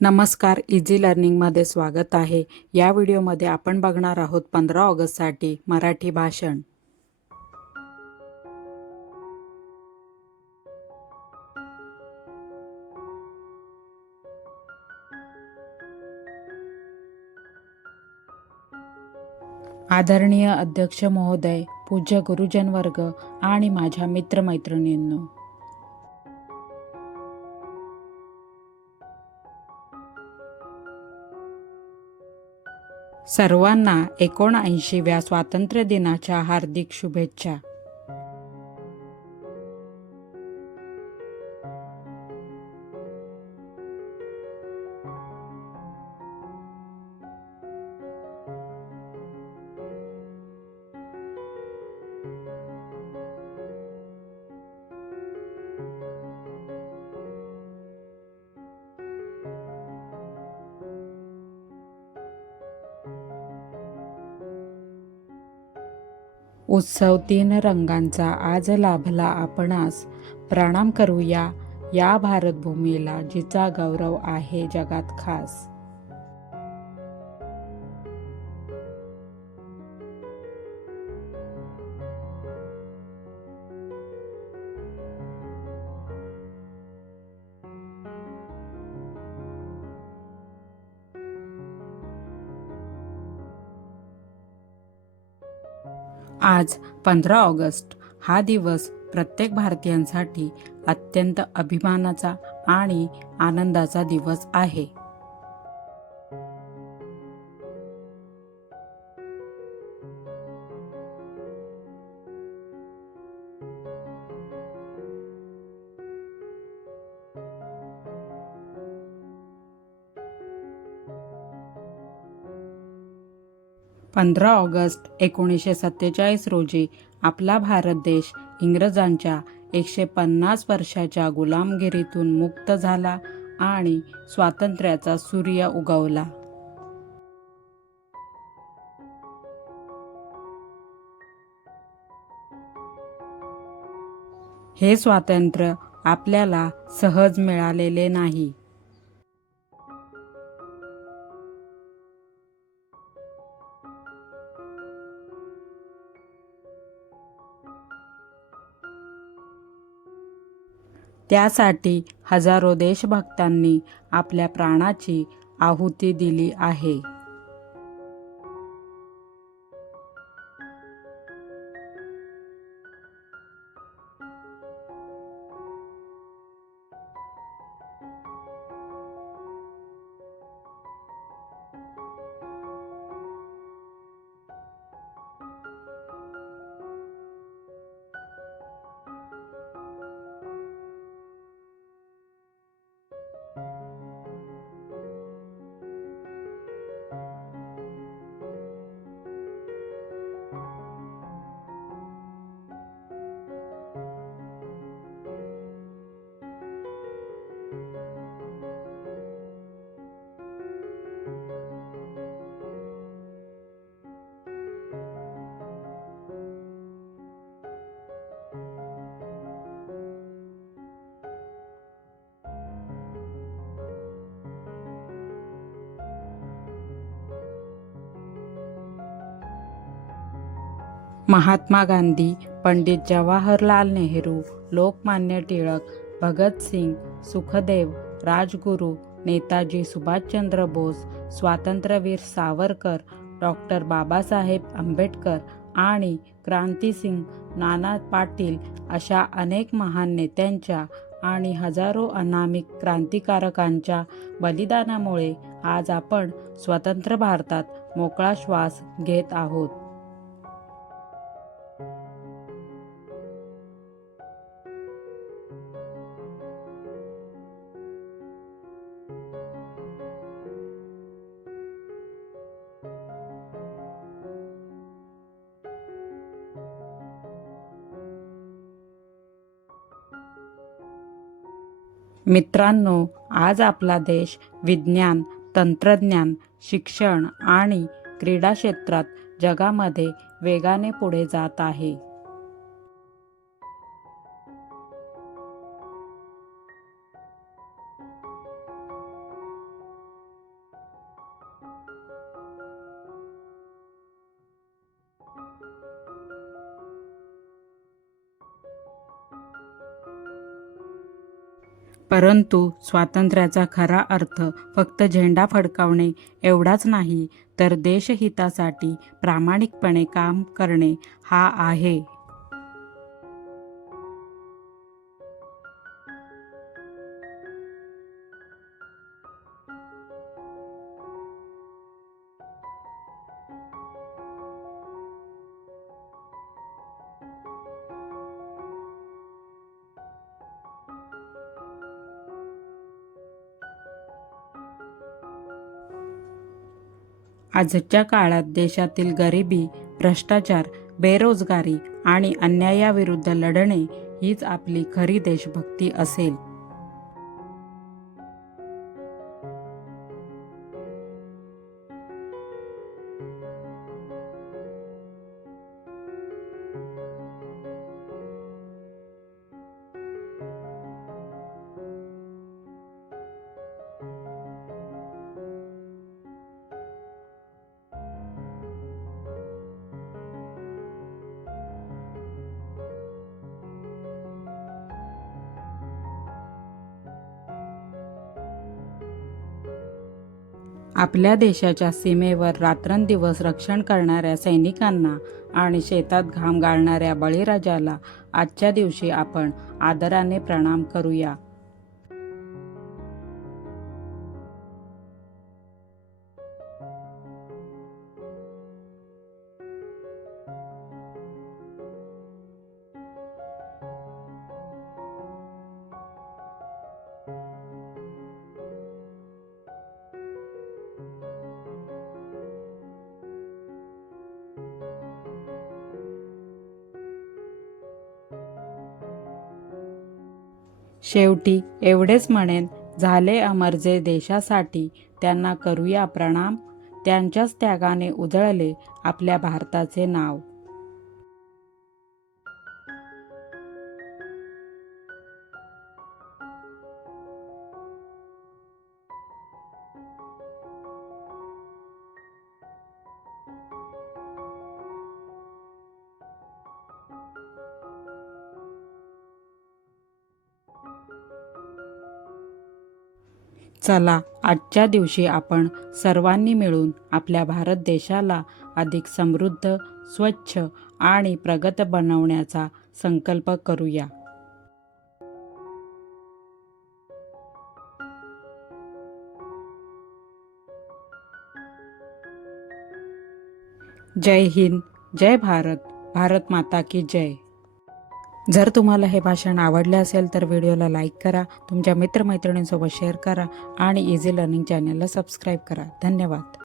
नमस्कार, इझी लर्निंगमध्ये स्वागत आहे. या व्हिडिओमध्ये आपण बघणार आहोत 15 ऑगस्टसाठी मराठी भाषण. आदरणीय अध्यक्ष महोदय, पूज्य गुरुजन वर्ग आणि माझ्या मित्रमैत्रिणींनो, सर्वांना 79व्या स्वातंत्र्य दिनाच्या हार्दिक शुभेच्छा. उत्सव तीन रंगांचा आज लाभला आपणास, प्रणाम करूया या भारतभूमीला जिचा गौरव आहे जगात खास. आज 15 ऑगस्ट हा दिवस प्रत्येक भारतीयांसाठी अत्यंत अभिमानाचा आणि आनंदाचा दिवस आहे. पंधरा ऑगस्ट 1947 रोजी आपला भारत देश इंग्रजांच्या 150 वर्षाच्या गुलामगिरीतून मुक्त झाला आणि स्वातंत्र्याचा सूर्य उगवला. हे स्वातंत्र्य आपल्याला सहज मिळालेले नाही. त्यासाठी हजारो देशभक्तांनी आपल्या प्राणाची आहुती दिली आहे. महात्मा गांधी, पंडित जवाहरलाल नेहरू, लोकमान्य टिळक, भगतसिंग, सुखदेव, राजगुरू, नेताजी सुभाषचंद्र बोस, स्वातंत्र्यवीर सावरकर, डॉक्टर बाबासाहेब आंबेडकर आणि क्रांतिसिंग नाना पाटील अशा अनेक महान नेत्यांच्या आणि हजारो अनामिक क्रांतिकारकांच्या बलिदानामुळे आज आपण स्वतंत्र भारतात मोकळा श्वास घेत आहोत. मित्रांनो, आज आपला देश विज्ञान, तंत्रज्ञान, शिक्षण आणि क्रीडा क्षेत्रात जगामध्ये वेगाने पुढे जात आहे. परंतु स्वातंत्र्याचा खरा अर्थ फक्त झेंडा फडकावणे एवढाच नाही, तर देशहितासाठी प्रामाणिकपणे काम करणे हा आहे. आजच्या काळात देशातील गरिबी, भ्रष्टाचार, बेरोजगारी आणि अन्यायाविरुद्ध लढणे हीच आपली खरी देशभक्ती असेल. आपल्या देशाच्या सीमेवर रात्रंदिवस रक्षण करणाऱ्या सैनिकांना आणि शेतात घाम गाळणाऱ्या बळीराजाला आजच्या दिवशी आपण आदराने प्रणाम करूया. शेवटी एवढेच म्हणेन, झाले अमर जे देशासाठी, त्यांना करूया प्रणाम. त्यांच्याच त्यागाने उजळले आपल्या भारताचे नाव. चला, आजच्या दिवशी आपण सर्वांनी मिळून आपल्या भारत देशाला अधिक समृद्ध, स्वच्छ आणि प्रगत बनवण्याचा संकल्प करूया. जय हिंद, जय भारत, भारत माता की जय. जर तुम्हाला हे भाषण आवडले असेल तर व्हिडिओला लाईक करा, तुमच्या मित्रमैत्रिणींसोबत शेअर करा आणि इझी लर्निंग चॅनलला सबस्क्राईब करा. धन्यवाद.